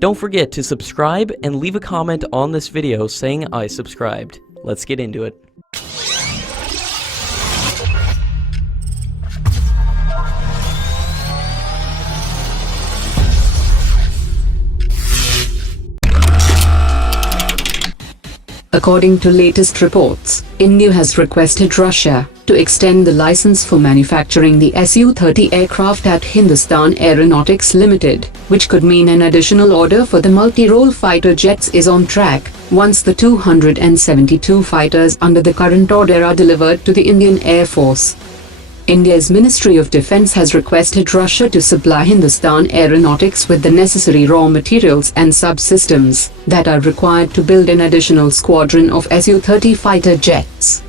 Don't forget to subscribe and leave a comment on this video saying I subscribed. Let's get into it. According to latest reports, India has requested Russia to extend the license for manufacturing the Su-30 aircraft at Hindustan Aeronautics Limited, which could mean an additional order for the multi-role fighter jets is on track once the 272 fighters under the current order are delivered to the Indian Air Force. India's Ministry of Defence has requested Russia to supply Hindustan Aeronautics with the necessary raw materials and subsystems that are required to build an additional squadron of Su-30 fighter jets.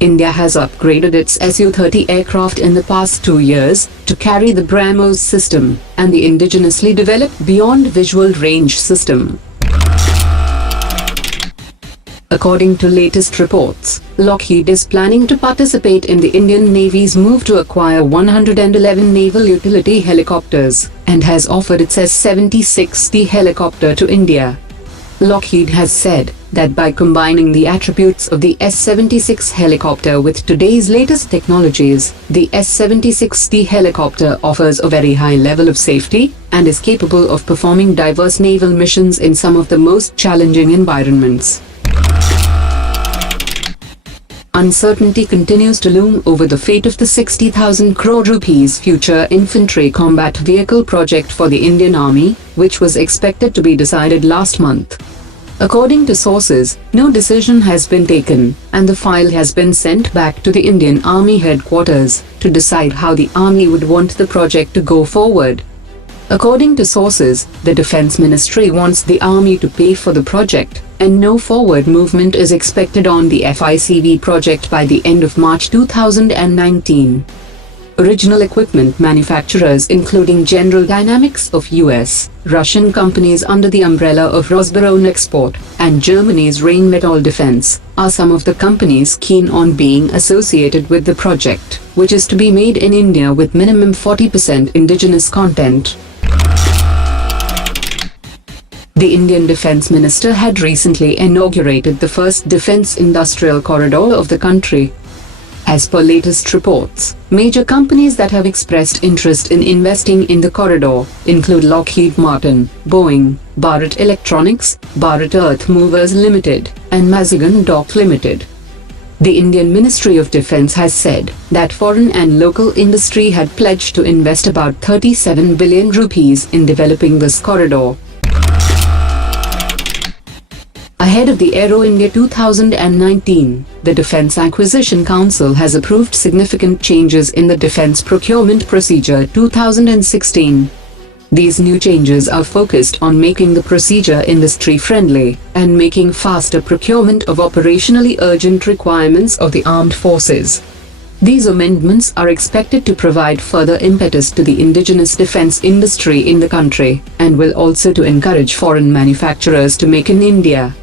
India has upgraded its Su-30 aircraft in the past 2 years to carry the BrahMos system and the indigenously developed Beyond Visual Range system. According to latest reports, Lockheed is planning to participate in the Indian Navy's move to acquire 111 naval utility helicopters and has offered its S-76D helicopter to India. Lockheed has said that by combining the attributes of the S-76 helicopter with today's latest technologies, the S-76D helicopter offers a very high level of safety and is capable of performing diverse naval missions in some of the most challenging environments. Uncertainty continues to loom over the fate of the 60,000 crore rupees Future Infantry Combat Vehicle project for the Indian Army, which was expected to be decided last month. According to sources, no decision has been taken, and the file has been sent back to the Indian Army headquarters to decide how the Army would want the project to go forward. According to sources, the Defence Ministry wants the Army to pay for the project, and no forward movement is expected on the FICV project by the end of March 2019. Original equipment manufacturers including General Dynamics of US, Russian companies under the umbrella of Rosberonexport, and Germany's Rheinmetall Defense are some of the companies keen on being associated with the project, which is to be made in India with minimum 40% indigenous content. The Indian Defence Minister had recently inaugurated the first defence industrial corridor of the country. As per latest reports, major companies that have expressed interest in investing in the corridor include Lockheed Martin, Boeing, Bharat Electronics, Bharat Earth Movers Limited, and Mazagon Dock Limited. The Indian Ministry of Defence has said that foreign and local industry had pledged to invest about 37 billion rupees in developing this corridor. Ahead of the Aero India 2019, the Defence Acquisition Council has approved significant changes in the Defence Procurement Procedure 2016. These new changes are focused on making the procedure industry-friendly and making faster procurement of operationally urgent requirements of the armed forces. These amendments are expected to provide further impetus to the indigenous defence industry in the country and will also to encourage foreign manufacturers to make in India.